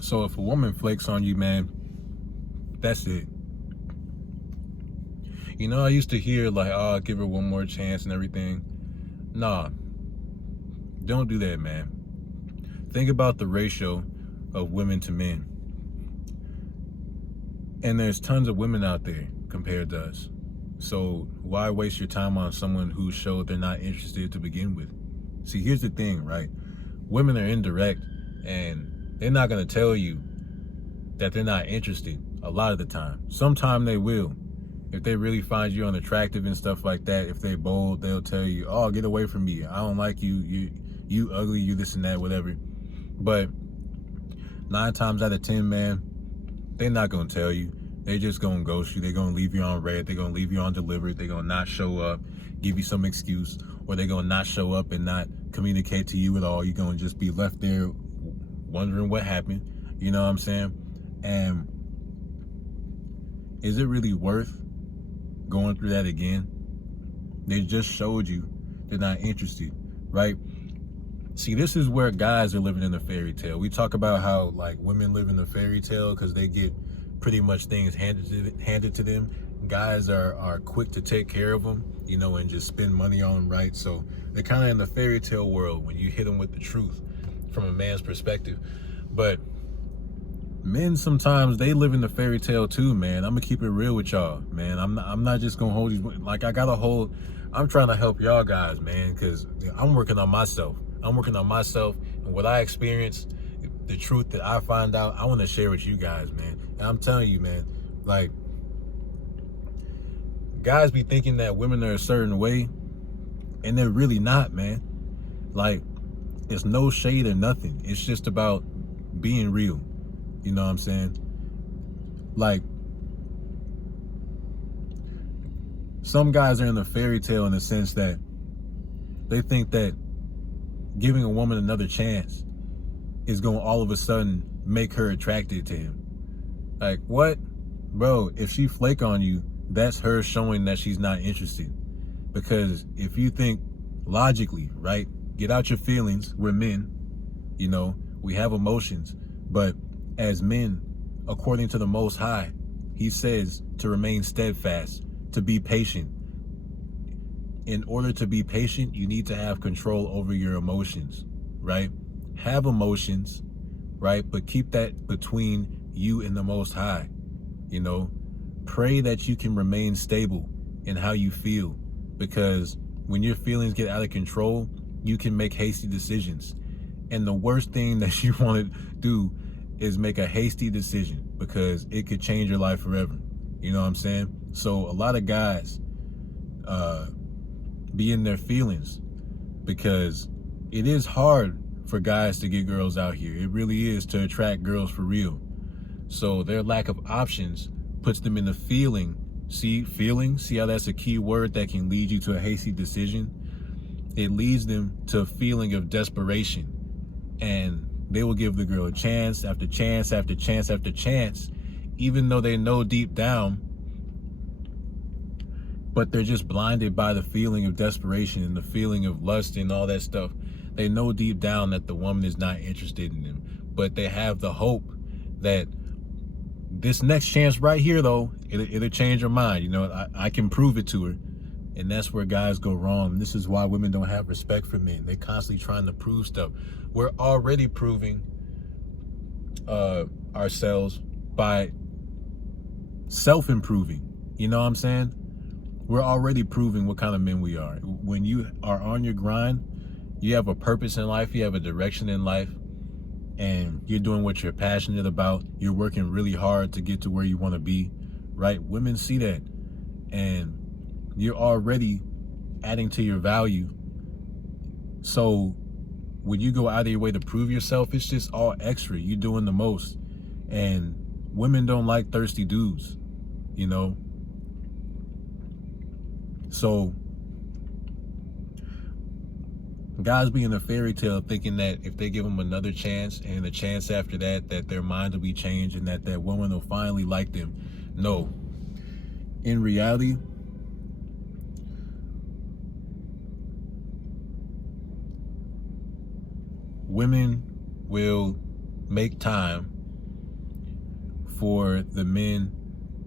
So if a woman flakes on you, man, that's it. You know, I used to hear like, oh, I'll give her one more chance and everything. Nah, don't do that, man. Think about the ratio of women to men. And there's tons of women out there compared to us. So why waste your time on someone who showed they're not interested to begin with? See, here's the thing, right? Women are indirect, and they're not going to tell you that they're not interested a lot of the time. Sometime they will. If they really find you unattractive and stuff like that, if they're bold, they'll tell you, oh, get away from me. I don't like you. You ugly, you this and that, whatever. But 9 times out of 10, man, they're not going to tell you. They're just going to ghost you. They're going to leave you on red. They're going to leave you on delivered. They're going to not show up, give you some excuse, or they're going to not show up and not communicate to you at all. You're going to just be left there wondering what happened. You know what I'm saying? And is it really worth going through that again? They just showed you they're not interested, right? See, this is where guys are living in a fairy tale. We talk about how like women live in a fairy tale because they get pretty much things handed to them. Guys are quick to take care of them, you know, and just spend money on them, right? So they're kind of in the fairy tale world when you hit them with the truth from a man's perspective. But men sometimes they live in the fairy tale too, man. I'm gonna keep it real with y'all, man. I'm not just gonna hold you like I gotta hold. I'm trying to help y'all guys, man, because I'm working on myself. I'm working on myself, and what I experienced, the truth that I find out, I want to share with you guys, man. And I'm telling you, man, like guys be thinking that women are a certain way, and they're really not, man. Like, it's no shade or nothing. It's just about being real. You know what I'm saying? Like, some guys are in a fairy tale in the sense that they think that giving a woman another chance is going to all of a sudden make her attracted to him. Like, what? Bro, if she flake on you, that's her showing that she's not interested. Because if you think logically, right? Get out your feelings. We're men, you know, we have emotions. But as men, according to the Most High, he says to remain steadfast, to be patient. In order to be patient, you need to have control over your emotions, right? Have emotions, right? But keep that between you and the Most High, you know? Pray that you can remain stable in how you feel, because when your feelings get out of control, you can make hasty decisions. And the worst thing that you want to do is make a hasty decision, because it could change your life forever. You know what I'm saying? So a lot of guys be in their feelings, because it is hard for guys to get girls out here. It really is, to attract girls for real. So their lack of options puts them in the feeling. See how that's a key word that can lead you to a hasty decision? It leads them to a feeling of desperation, and they will give the girl a chance after chance after chance after chance, even though they know deep down, but they're just blinded by the feeling of desperation and the feeling of lust and all that stuff. They know deep down that the woman is not interested in them, but they have the hope that this next chance right here, though, it'll change her mind. You know, I can prove it to her. And that's where guys go wrong. This is why women don't have respect for men. They're constantly trying to prove stuff. We're already proving ourselves by self-improving. You know what I'm saying? We're already proving what kind of men we are. When you are on your grind, you have a purpose in life, you have a direction in life, and you're doing what you're passionate about. You're working really hard to get to where you want to be, right? Women see that, and you're already adding to your value. So when you go out of your way to prove yourself, it's just all extra. You're doing the most. And women don't like thirsty dudes, you know? So guys be in a fairy tale thinking that if they give them another chance and a chance after that, that their mind will be changed and that that woman will finally like them. No. In reality, women will make time for the men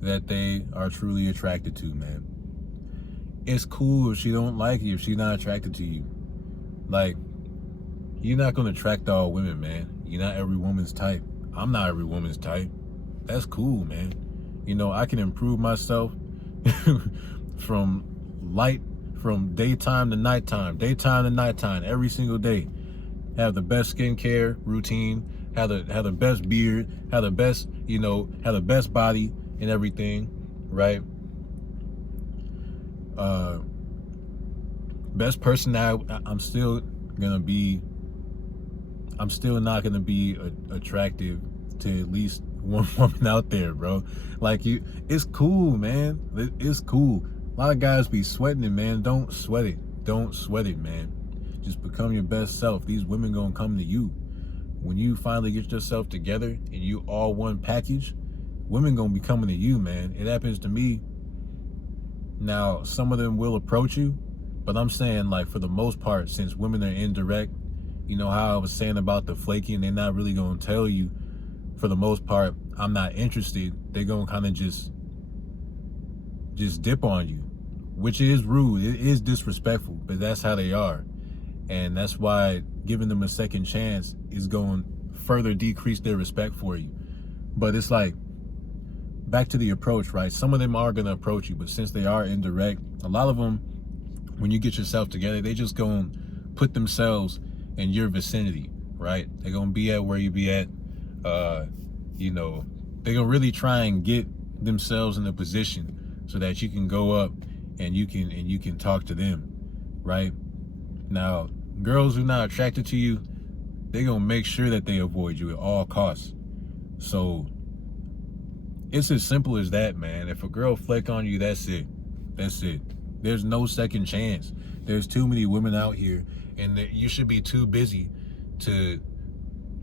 that they are truly attracted to, man. It's cool if she don't like you, if she's not attracted to you. Like, you're not going to attract all women, man. You're not every woman's type. I'm not every woman's type. That's cool, man. You know, I can improve myself from daytime to nighttime, every single day. Have the best skincare routine, have the best beard, have the best body and everything, right? Best personality. I'm still not gonna be attractive to at least one woman out there, bro. Like, it's cool, man. It's cool. A lot of guys be sweating it, man. Don't sweat it, man. Just become your best self. These women gonna come to you. When you finally get yourself together and you all one package, women gonna be coming to you, man. It happens to me. Now, some of them will approach you, but I'm saying, like, for the most part, since women are indirect, you know how I was saying about the flaking, they're not really gonna tell you, for the most part, I'm not interested. They're gonna kind of just dip on you, which is rude. It is disrespectful, but that's how they are. And that's why giving them a second chance is going to further decrease their respect for you. But it's like, back to the approach, right? Some of them are going to approach you, but since they are indirect, a lot of them, when you get yourself together, they just going to put themselves in your vicinity, right? They're going to be at where you be at. You know, they're going to really try and get themselves in a position so that you can go up and you can talk to them, right? Now, girls who are not attracted to you, they're going to make sure that they avoid you at all costs. So it's as simple as that, man. If a girl flake on you, that's it. There's no second chance. There's too many women out here, and you should be too busy to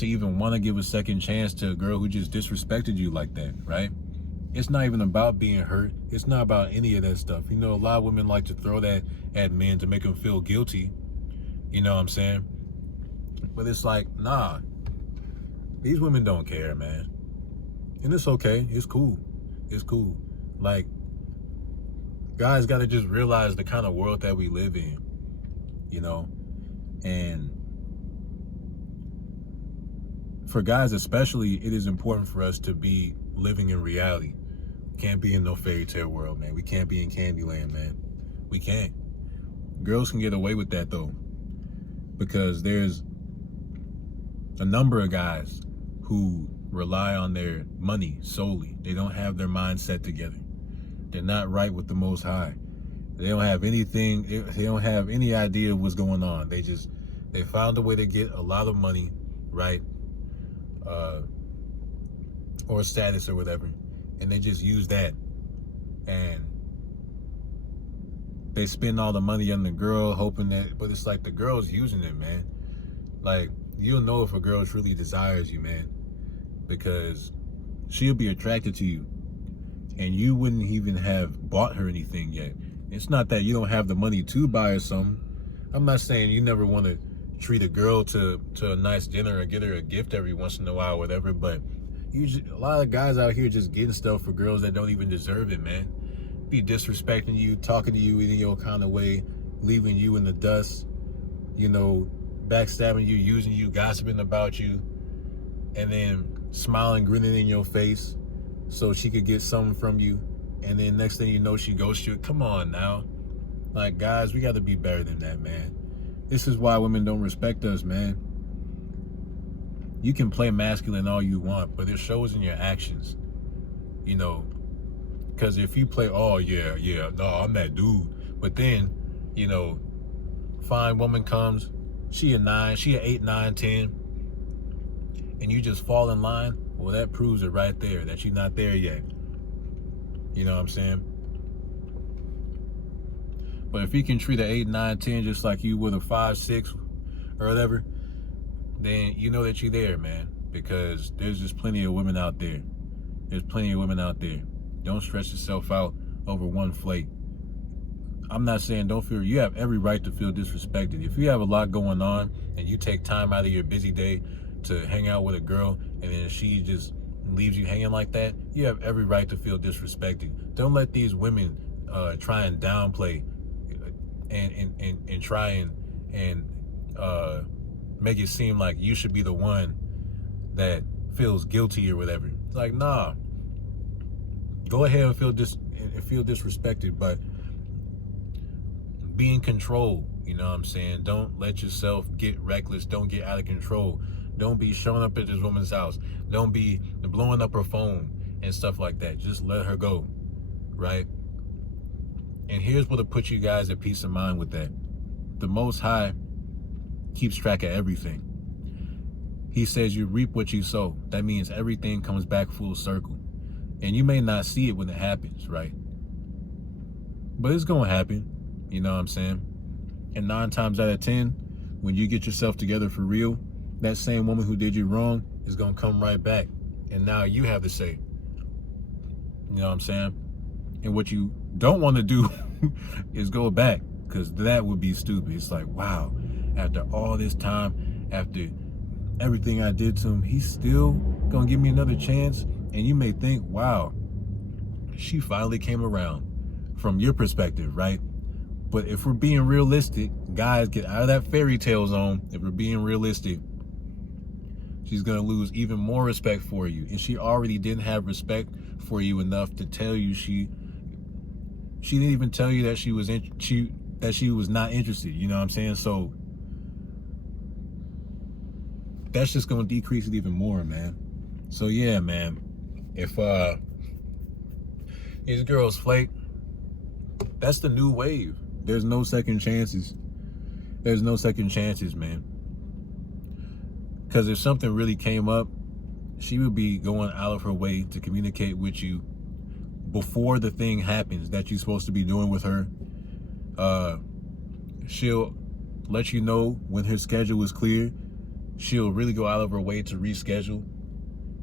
even want to give a second chance to a girl who just disrespected you like that, right? It's not even about being hurt. It's not about any of that stuff. You know, a lot of women like to throw that at men to make them feel guilty. You know what I'm saying? But it's like, nah. These women don't care, man. And it's okay. It's cool. It's cool. Like, guys got to just realize the kind of world that we live in, you know? And for guys especially, it is important for us to be living in reality. We can't be in no fairy tale world, man. We can't be in Candyland, man. We can't. Girls can get away with that, though, because there's a number of guys who rely on their money solely. They don't have their mindset together. They're not right with the Most High. They don't have anything. They don't have any idea of what's going on. They found a way to get a lot of money, right? Or status or whatever, and they just use that, and they spend all the money on the girl, hoping that, but it's like the girl's using it, man. Like, you'll know if a girl truly desires you, man, because she'll be attracted to you, and you wouldn't even have bought her anything yet. It's not that you don't have the money to buy her something. I'm not saying you never want to treat a girl to a nice dinner or get her a gift every once in a while, whatever, but a lot of guys out here just getting stuff for girls that don't even deserve it, man. Be disrespecting you, talking to you in your kind of way, leaving you in the dust, you know, backstabbing you, using you, gossiping about you, and then smiling, grinning in your face so she could get something from you, and then next thing you know, she ghosts you. Come on now. Like, guys, we got to be better than that, man. This is why women don't respect us, man. You can play masculine all you want, but it shows in your actions, you know. Because if you play, oh, yeah, no, I'm that dude. But then, you know, fine woman comes, she a 9, she a 8, 9, 10, and you just fall in line, well, that proves it right there, that you're not there yet. You know what I'm saying? But if you can treat an 8, 9, 10 just like you would a 5, 6 or whatever, then you know that you're there, man. Because there's just plenty of women out there. There's plenty of women out there. Don't stress yourself out over one flake. I'm not saying don't feel, you have every right to feel disrespected. If you have a lot going on and you take time out of your busy day to hang out with a girl, and then she just and leaves you hanging like that, you have every right to feel disrespected. Don't let these women try and downplay and try and make it seem like you should be the one that feels guilty or whatever. It's like, nah, go ahead and feel disrespected, but be in control. You know what I'm saying? Don't let yourself get reckless. Don't get out of control. Don't be showing up at this woman's house. Don't be blowing up her phone and stuff like that. Just let her go, right? And here's what'll put you guys at peace of mind with that. The Most High keeps track of everything. He says you reap what you sow. That means everything comes back full circle. And you may not see it when it happens, right? But it's going to happen. You know what I'm saying? And 9 times out of 10, when you get yourself together for real, that same woman who did you wrong is going to come right back. And now you have to say, you know what I'm saying? And what you don't want to do is go back, because that would be stupid. It's like, wow, after all this time, after everything I did to him, he's still going to give me another chance. And you may think, wow, she finally came around from your perspective, right? But if we're being realistic, guys, get out of that fairy tale zone. If we're being realistic, she's going to lose even more respect for you. And she already didn't have respect for you enough to tell you she didn't even tell you that she was not interested. You know what I'm saying? So that's just going to decrease it even more, man. So yeah, man. If these girls flake, that's the new wave. There's no second chances. There's no second chances, man. Because if something really came up, she would be going out of her way to communicate with you before the thing happens that you're supposed to be doing with her. She'll let you know when her schedule is clear. She'll really go out of her way to reschedule.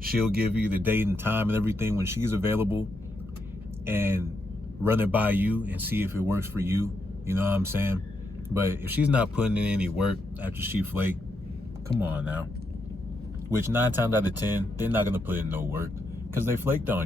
She'll give you the date and time and everything when she's available and run it by you and see if it works for you. You know what I'm saying? But if she's not putting in any work after she flake, come on now. Which 9 times out of 10, they're not going to put in no work because they flaked on you.